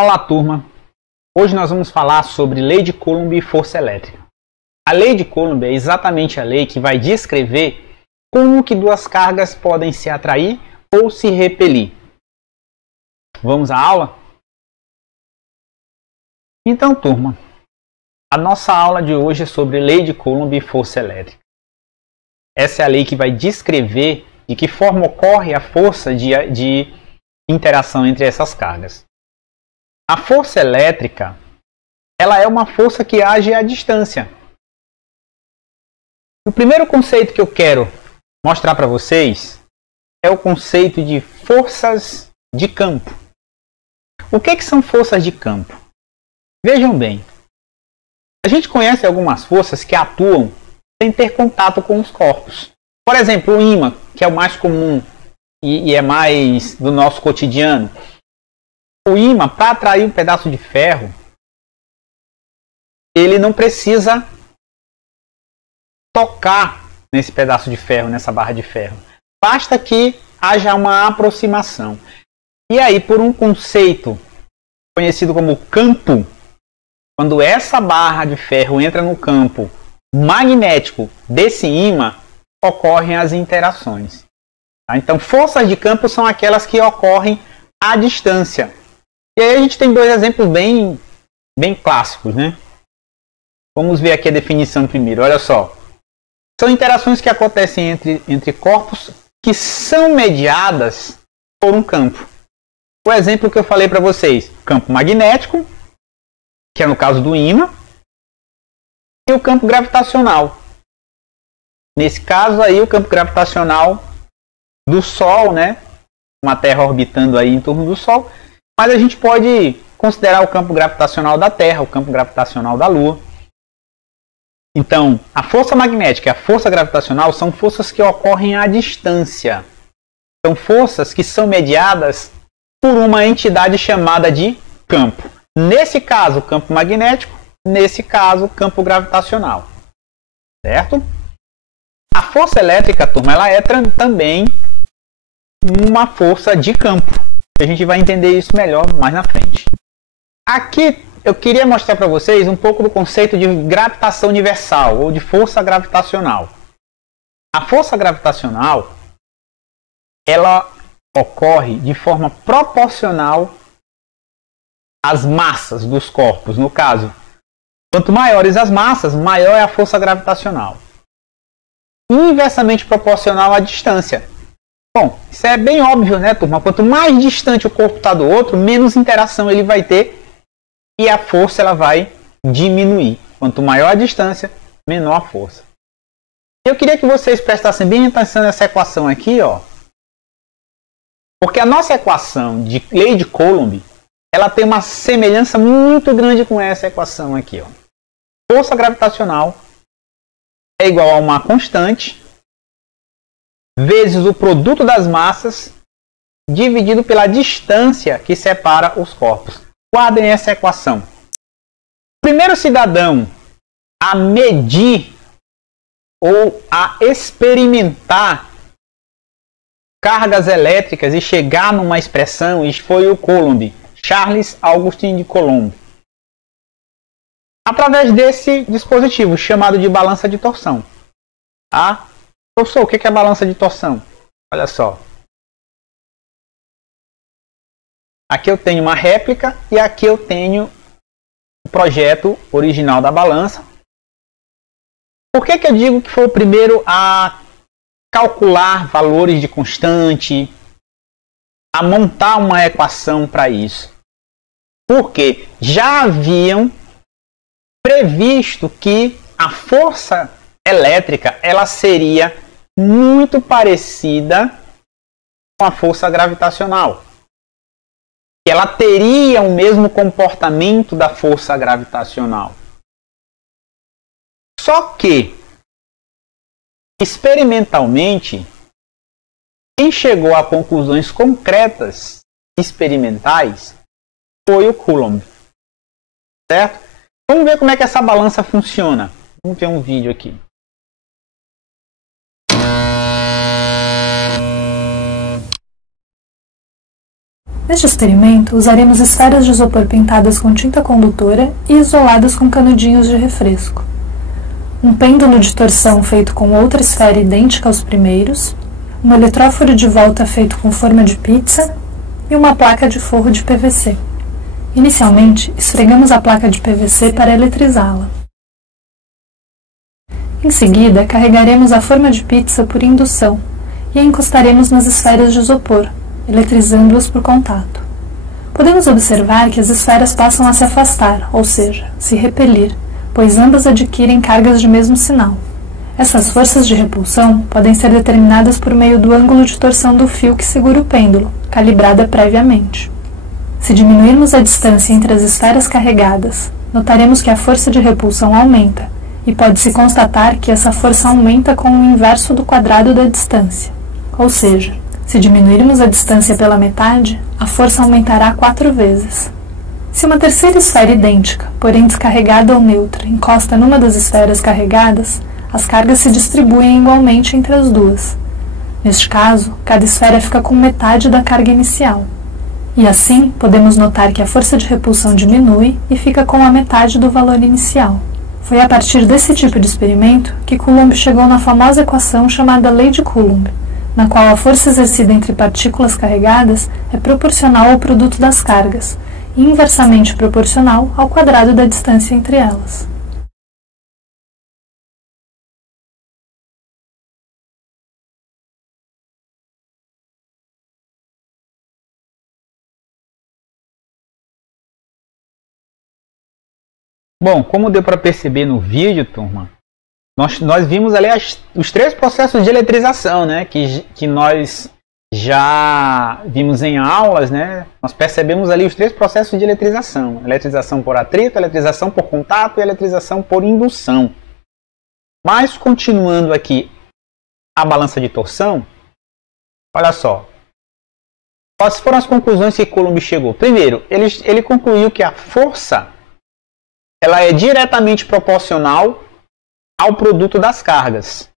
Olá, turma! Hoje nós vamos falar sobre lei de Coulomb e força elétrica. A lei de Coulomb é exatamente a lei que vai descrever como que duas cargas podem se atrair ou se repelir. Vamos à aula? Então, turma, a nossa aula de hoje é sobre lei de Coulomb e força elétrica. Essa é a lei que vai descrever de que forma ocorre a força de interação entre essas cargas. A força elétrica, ela é uma força que age à distância. O primeiro conceito que eu quero mostrar para vocês é o conceito de forças de campo. O que são forças de campo? Vejam bem, a gente conhece algumas forças que atuam sem ter contato com os corpos. Por exemplo, o ímã, que é o mais comum e é mais do nosso cotidiano. O ímã, para atrair um pedaço de ferro, ele não precisa tocar nesse pedaço de ferro, nessa barra de ferro. Basta que haja uma aproximação. E aí, por um conceito conhecido como campo, quando essa barra de ferro entra no campo magnético desse ímã, ocorrem as interações. Tá? Então, forças de campo são aquelas que ocorrem à distância. E aí a gente tem dois exemplos bem clássicos, né? Vamos ver aqui a definição primeiro. Olha só. São interações que acontecem entre corpos que são mediadas por um campo. O exemplo que eu falei para vocês, campo magnético, que é no caso do ímã, e o campo gravitacional. Nesse caso aí, o campo gravitacional do Sol, né? Uma Terra orbitando aí em torno do Sol. Mas a gente pode considerar o campo gravitacional da Terra, o campo gravitacional da Lua. Então, a força magnética e a força gravitacional são forças que ocorrem à distância. São forças que são mediadas por uma entidade chamada de campo. Nesse caso, campo magnético. Nesse caso, campo gravitacional. Certo? A força elétrica, turma, ela é também uma força de campo. A gente vai entender isso melhor mais na frente. Aqui eu queria mostrar para vocês um pouco do conceito de gravitação universal ou de força gravitacional. A força gravitacional, ela ocorre de forma proporcional às massas dos corpos. No caso, quanto maiores as massas, maior é a força gravitacional. Inversamente proporcional à distância. Bom, isso é bem óbvio, né, turma? Quanto mais distante o corpo está do outro, menos interação ele vai ter e a força ela vai diminuir. Quanto maior a distância, menor a força. Eu queria que vocês prestassem bem atenção nessa equação aqui, ó. Porque a nossa equação de lei de Coulomb, ela tem uma semelhança muito grande com essa equação aqui, ó. Força gravitacional é igual a uma constante vezes o produto das massas dividido pela distância que separa os corpos. Guardem essa equação. O primeiro cidadão a medir ou a experimentar cargas elétricas e chegar numa expressão foi o Coulomb, Charles Augustin de Coulomb. Através desse dispositivo chamado de balança de torção. Tá? Professor, o que é a balança de torção? Olha só. Aqui eu tenho uma réplica e aqui eu tenho o projeto original da balança. Por que eu digo que foi o primeiro a calcular valores de constante, a montar uma equação para isso? Porque já haviam previsto que a força elétrica ela seria muito parecida com a força gravitacional. Ela teria o mesmo comportamento da força gravitacional. Só que, experimentalmente, quem chegou a conclusões concretas experimentais foi o Coulomb. Certo? Vamos ver como é que essa balança funciona. Vamos ver um vídeo aqui. Neste experimento, usaremos esferas de isopor pintadas com tinta condutora e isoladas com canudinhos de refresco. Um pêndulo de torção feito com outra esfera idêntica aos primeiros, um eletróforo de volta feito com forma de pizza e uma placa de forro de PVC. Inicialmente, esfregamos a placa de PVC para eletrizá-la. Em seguida, carregaremos a forma de pizza por indução e a encostaremos nas esferas de isopor, eletrizando-as por contato. Podemos observar que as esferas passam a se afastar, ou seja, se repelir, pois ambas adquirem cargas de mesmo sinal. Essas forças de repulsão podem ser determinadas por meio do ângulo de torção do fio que segura o pêndulo, calibrada previamente. Se diminuirmos a distância entre as esferas carregadas, notaremos que a força de repulsão aumenta, e pode-se constatar que essa força aumenta com o inverso do quadrado da distância. Ou seja, se diminuirmos a distância pela metade, a força aumentará 4 vezes. Se uma terceira esfera idêntica, porém descarregada ou neutra, encosta numa das esferas carregadas, as cargas se distribuem igualmente entre as duas. Neste caso, cada esfera fica com metade da carga inicial. E assim, podemos notar que a força de repulsão diminui e fica com a metade do valor inicial. Foi a partir desse tipo de experimento que Coulomb chegou na famosa equação chamada Lei de Coulomb, na qual a força exercida entre partículas carregadas é proporcional ao produto das cargas, e inversamente proporcional ao quadrado da distância entre elas. Bom, como deu para perceber no vídeo, turma, nós vimos ali os 3 processos de eletrização, né, que nós já vimos em aulas, né? Nós percebemos ali os 3 processos de eletrização: eletrização por atrito, eletrização por contato e eletrização por indução. Mas continuando aqui a balança de torção, olha só. Quais foram as conclusões que Coulomb chegou? Primeiro, ele concluiu que a força ela é diretamente proporcional ao produto das cargas,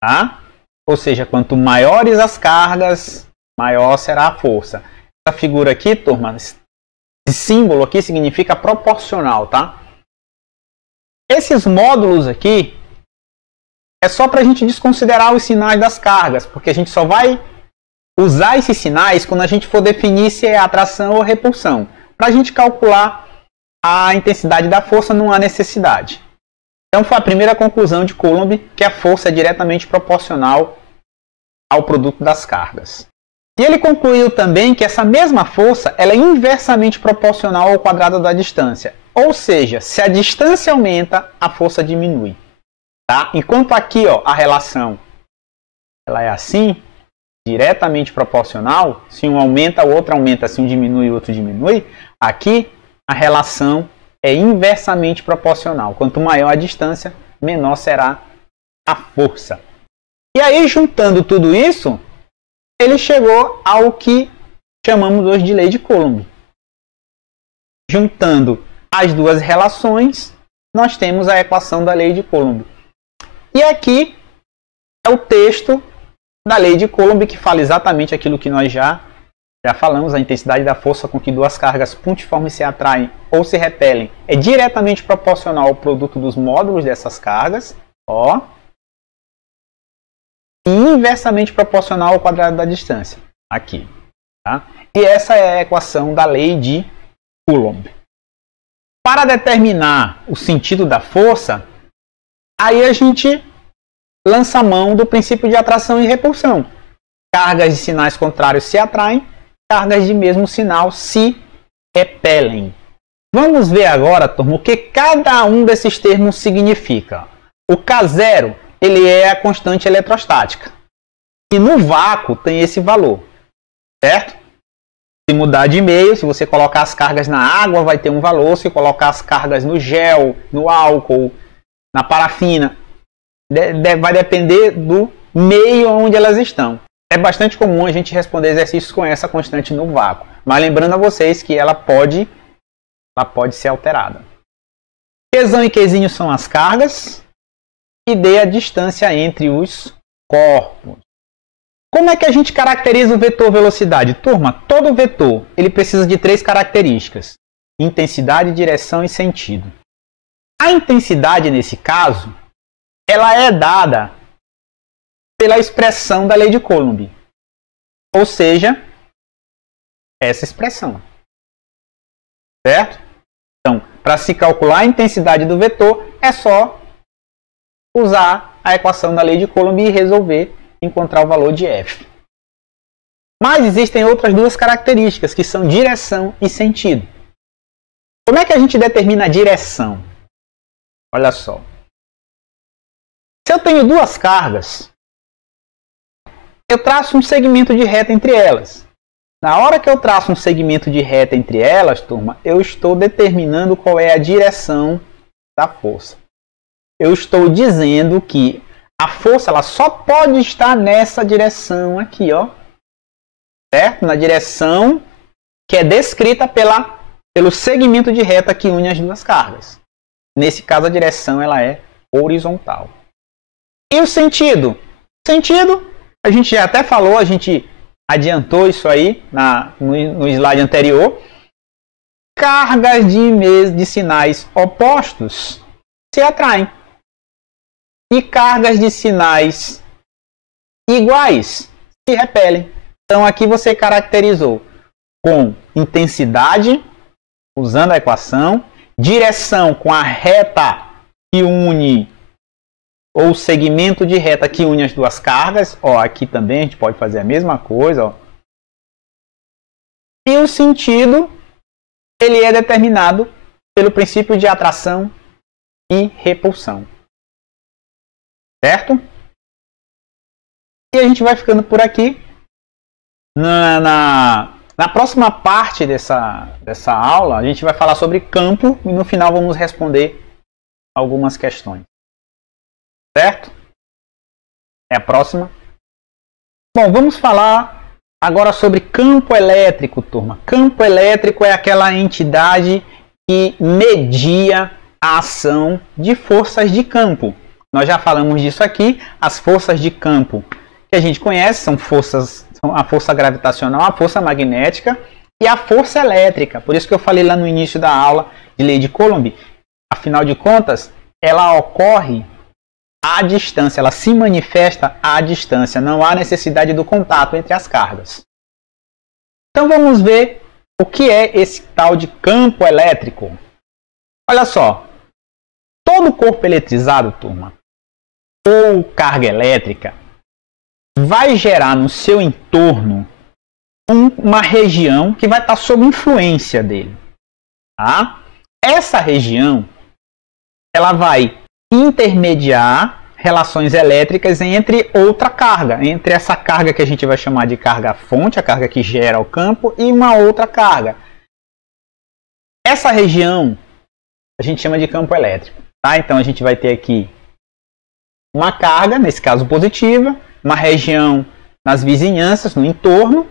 tá? Ou seja, quanto maiores as cargas, maior será a força. Essa figura aqui, turma, esse símbolo aqui significa proporcional, tá? Esses módulos aqui é só para a gente desconsiderar os sinais das cargas, porque a gente só vai usar esses sinais quando a gente for definir se é atração ou repulsão. Para a gente calcular a intensidade da força não há necessidade. Então foi a primeira conclusão de Coulomb, que a força é diretamente proporcional ao produto das cargas. E ele concluiu também que essa mesma força ela é inversamente proporcional ao quadrado da distância. Ou seja, se a distância aumenta, a força diminui. Tá? Enquanto aqui ó, a relação ela é assim, diretamente proporcional, se um aumenta, o outro aumenta, se um diminui, o outro diminui, aqui a relação é inversamente proporcional. Quanto maior a distância, menor será a força. E aí, juntando tudo isso, ele chegou ao que chamamos hoje de Lei de Coulomb. Juntando as duas relações, nós temos a equação da Lei de Coulomb. E aqui é o texto da Lei de Coulomb, que fala exatamente aquilo que nós já falamos: a intensidade da força com que duas cargas pontiformes se atraem ou se repelem é diretamente proporcional ao produto dos módulos dessas cargas, ó, e inversamente proporcional ao quadrado da distância, aqui. Tá? E essa é a equação da Lei de Coulomb. Para determinar o sentido da força, aí a gente lança a mão do princípio de atração e repulsão. Cargas de sinais contrários se atraem, cargas de mesmo sinal se repelem. Vamos ver agora, turma, o que cada um desses termos significa. O K0 ele é a constante eletrostática. E no vácuo tem esse valor, certo? Se mudar de meio, se você colocar as cargas na água, vai ter um valor. Se colocar as cargas no gel, no álcool, na parafina, vai depender do meio onde elas estão. É bastante comum a gente responder exercícios com essa constante no vácuo. Mas lembrando a vocês que ela pode ser alterada. Qzão e Qzinho são as cargas. E D a distância entre os corpos. Como é que a gente caracteriza o vetor velocidade? Turma, todo vetor ele precisa de 3 características: intensidade, direção e sentido. A intensidade, nesse caso, ela é dada pela expressão da lei de Coulomb. Ou seja, essa expressão. Certo? Então, para se calcular a intensidade do vetor, é só usar a equação da lei de Coulomb e resolver encontrar o valor de F. Mas existem outras 2 características, que são direção e sentido. Como é que a gente determina a direção? Olha só. Se eu tenho 2 cargas, eu traço um segmento de reta entre elas. Na hora que eu traço um segmento de reta entre elas, turma, eu estou determinando qual é a direção da força. Eu estou dizendo que a força ela só pode estar nessa direção aqui, ó. Certo? Na direção que é descrita pelo segmento de reta que une as 2 cargas. Nesse caso, a direção ela é horizontal. E o sentido? O sentido, a gente já até falou, a gente adiantou isso aí no slide anterior. Cargas de sinais opostos se atraem. E cargas de sinais iguais se repelem. Então aqui você caracterizou com intensidade, usando a equação, direção com a reta que une, ou segmento de reta que une as 2 cargas. Ó, aqui também a gente pode fazer a mesma coisa. Ó. E o sentido, ele é determinado pelo princípio de atração e repulsão. Certo? E a gente vai ficando por aqui. Na próxima parte dessa aula, a gente vai falar sobre campo e no final vamos responder algumas questões. Certo? É a próxima. Bom, vamos falar agora sobre campo elétrico, turma. Campo elétrico é aquela entidade que media a ação de forças de campo. Nós já falamos disso aqui. As forças de campo que a gente conhece são a força gravitacional, a força magnética e a força elétrica. Por isso que eu falei lá no início da aula de lei de Coulomb. Afinal de contas, ela ocorre à distância, ela se manifesta à distância. Não há necessidade do contato entre as cargas. Então vamos ver o que é esse tal de campo elétrico. Olha só, todo corpo eletrizado, turma, ou carga elétrica, vai gerar no seu entorno uma região que vai estar sob influência dele. Tá? Essa região ela vai intermediar relações elétricas entre outra carga, entre essa carga que a gente vai chamar de carga fonte, a carga que gera o campo, e uma outra carga. Essa região a gente chama de campo elétrico. Tá? Então a gente vai ter aqui uma carga, nesse caso positiva, uma região nas vizinhanças, no entorno,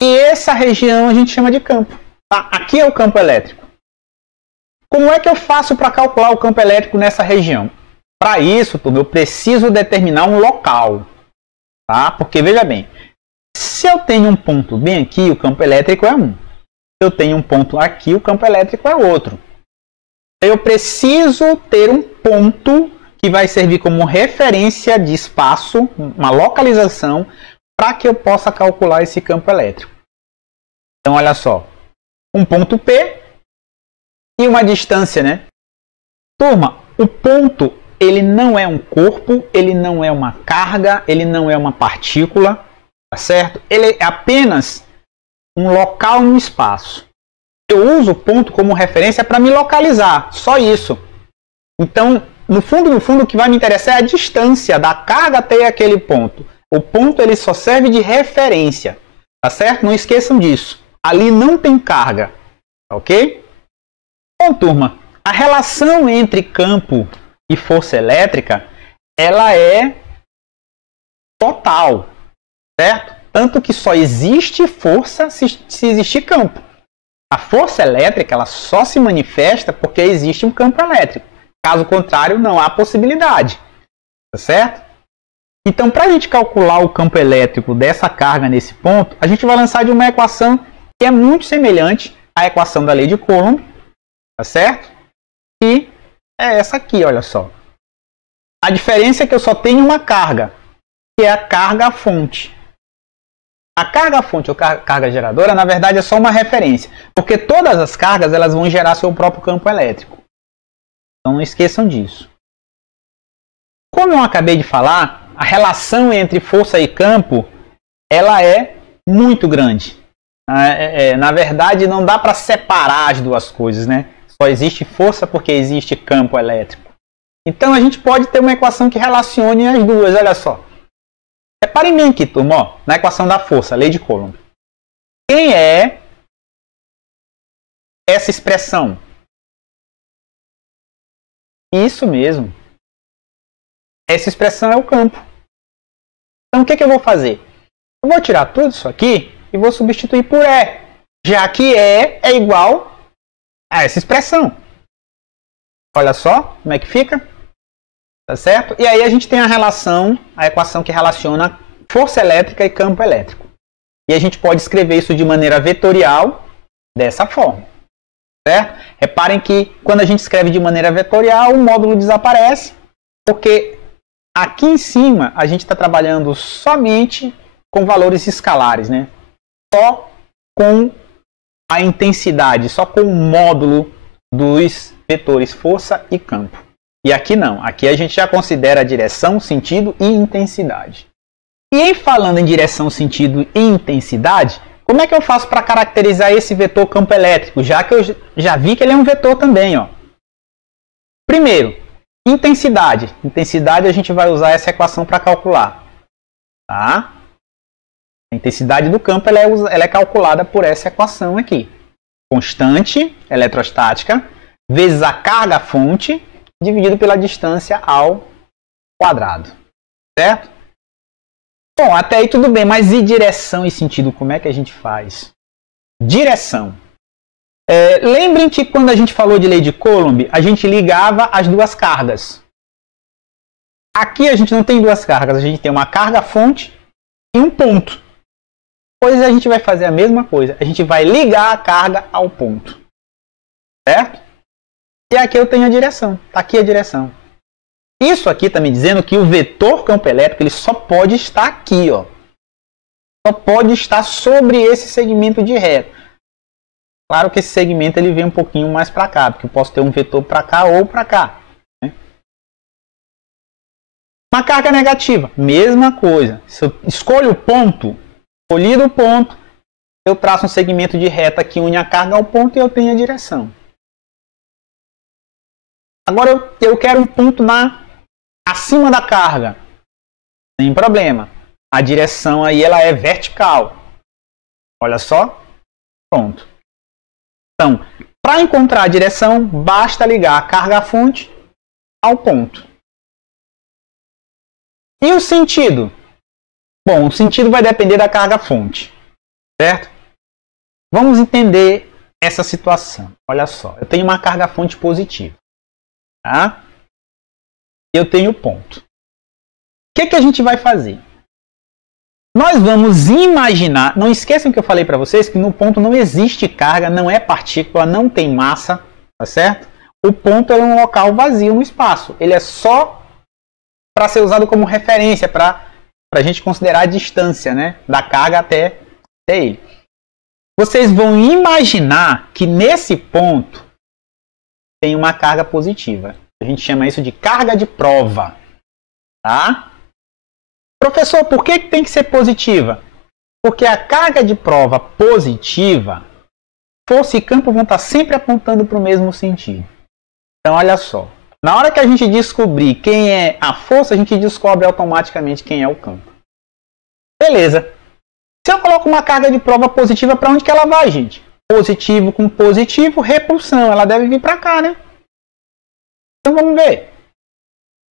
e essa região a gente chama de campo. Tá? Aqui é o campo elétrico. Como é que eu faço para calcular o campo elétrico nessa região? Para isso, turma, eu preciso determinar um local. Tá? Porque, veja bem, se eu tenho um ponto bem aqui, o campo elétrico é um. Se eu tenho um ponto aqui, o campo elétrico é outro. Eu preciso ter um ponto que vai servir como referência de espaço, uma localização, para que eu possa calcular esse campo elétrico. Então, olha só, um ponto P e uma distância, né? Turma, o ponto, ele não é um corpo, ele não é uma carga, ele não é uma partícula, tá certo? Ele é apenas um local no espaço. Eu uso o ponto como referência para me localizar, só isso. Então, no fundo, o que vai me interessar é a distância da carga até aquele ponto. O ponto ele só serve de referência, tá certo? Não esqueçam disso. Ali não tem carga, ok? Bom, turma, a relação entre campo e força elétrica, ela é total, certo? Tanto que só existe força se existir campo. A força elétrica ela só se manifesta porque existe um campo elétrico. Caso contrário, não há possibilidade. Tá certo? Então, para a gente calcular o campo elétrico dessa carga nesse ponto, a gente vai lançar de uma equação que é muito semelhante à equação da lei de Coulomb, tá certo? E é essa aqui, olha só. A diferença é que eu só tenho uma carga, que é a carga fonte. A carga fonte ou carga geradora, na verdade, é só uma referência, porque todas as cargas elas vão gerar seu próprio campo elétrico. Então não esqueçam disso. Como eu acabei de falar, a relação entre força e campo ela é muito grande. Na verdade, não dá para separar as duas coisas, né? Só existe força porque existe campo elétrico. Então a gente pode ter uma equação que relacione as duas, olha só. Reparem bem aqui, turma, ó, na equação da força, lei de Coulomb. Quem é essa expressão? Isso mesmo. Essa expressão é o campo. Então o que eu vou fazer? Eu vou tirar tudo isso aqui e vou substituir por E, já que E é igual a essa expressão. Olha só como é que fica. Tá certo? E aí a gente tem a relação, a equação que relaciona força elétrica e campo elétrico. E a gente pode escrever isso de maneira vetorial dessa forma. Certo? Reparem que quando a gente escreve de maneira vetorial, o módulo desaparece, porque aqui em cima a gente está trabalhando somente com valores escalares, né? Só com a intensidade, só com o módulo dos vetores força e campo. E aqui não, aqui a gente já considera direção, sentido e intensidade. E em falando em direção, sentido e intensidade, como é que eu faço para caracterizar esse vetor campo elétrico? Já que eu já vi que ele é um vetor também, ó. Primeiro, intensidade. Intensidade a gente vai usar essa equação para calcular. Tá? A intensidade do campo ela é calculada por essa equação aqui. Constante eletrostática vezes a carga fonte dividido pela distância ao quadrado. Certo? Bom, até aí tudo bem, mas e direção e sentido? Como é que a gente faz? Direção. Lembrem que quando a gente falou de lei de Coulomb, a gente ligava as duas cargas. Aqui a gente não tem duas cargas, a gente tem uma carga fonte e um ponto. Pois a gente vai fazer a mesma coisa, a gente vai ligar a carga ao ponto. Certo? E aqui eu tenho a direção. Está aqui a direção. Isso aqui está me dizendo que o vetor campo elétrico ele só pode estar aqui. Ó. Só pode estar sobre esse segmento de reta. Claro que esse segmento ele vem um pouquinho mais para cá, porque eu posso ter um vetor para cá ou para cá. Né? Uma carga negativa, mesma coisa. Se eu escolho o ponto, escolhido o ponto, eu traço um segmento de reta que une a carga ao ponto e eu tenho a direção. Agora eu quero um ponto acima da carga. Sem problema. A direção aí ela é vertical. Olha só. Pronto. Então, para encontrar a direção, basta ligar a carga-fonte ao ponto. E o sentido? Bom, o sentido vai depender da carga-fonte. Certo? Vamos entender essa situação. Olha só. Eu tenho uma carga-fonte positiva. Tá? Eu tenho ponto. O que a gente vai fazer? Nós vamos imaginar, não esqueçam que eu falei para vocês que no ponto não existe carga, não é partícula, não tem massa, tá certo? O ponto é um local vazio no espaço. Ele é só para ser usado como referência, para a gente considerar a distância, né, da carga até ele. Vocês vão imaginar que nesse ponto tem uma carga positiva. A gente chama isso de carga de prova. Tá? Professor, por que tem que ser positiva? Porque a carga de prova positiva, força e campo vão estar sempre apontando para o mesmo sentido. Então, olha só. Na hora que a gente descobrir quem é a força, a gente descobre automaticamente quem é o campo. Beleza. Se eu coloco uma carga de prova positiva, para onde que ela vai, gente? Positivo com positivo, repulsão. Ela deve vir para cá, né? Então vamos ver.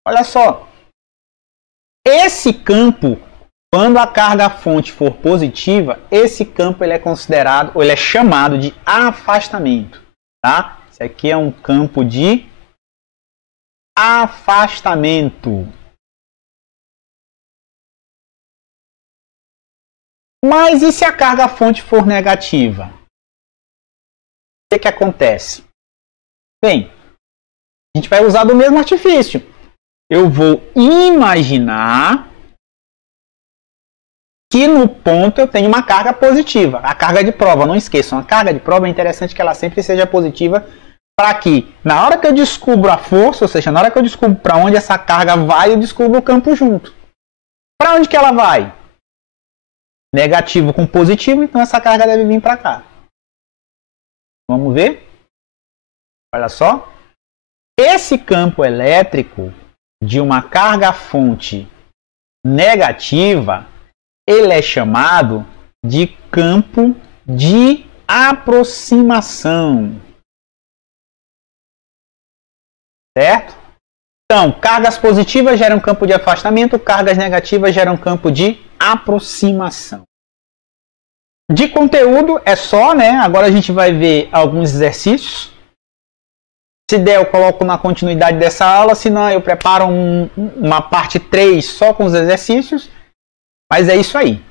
Olha só. Esse campo, quando a carga fonte for positiva, esse campo ele é considerado, ou ele é chamado de afastamento. Tá? Esse aqui é um campo de afastamento. Mas e se a carga fonte for negativa? O que acontece? Bem, a gente vai usar do mesmo artifício. Eu vou imaginar que no ponto eu tenho uma carga positiva. A carga de prova, não esqueçam, a carga de prova é interessante que ela sempre seja positiva para que, na hora que eu descubro a força, ou seja, na hora que eu descubro para onde essa carga vai, eu descubro o campo junto. Para onde que ela vai? Negativo com positivo, então essa carga deve vir para cá. Vamos ver? Olha só. Esse campo elétrico de uma carga fonte negativa, ele é chamado de campo de aproximação. Certo? Então, cargas positivas geram campo de afastamento, cargas negativas geram campo de aproximação. De conteúdo é só, né? Agora a gente vai ver alguns exercícios. Se der, eu coloco na continuidade dessa aula, senão eu preparo uma parte 3 só com os exercícios. Mas é isso aí.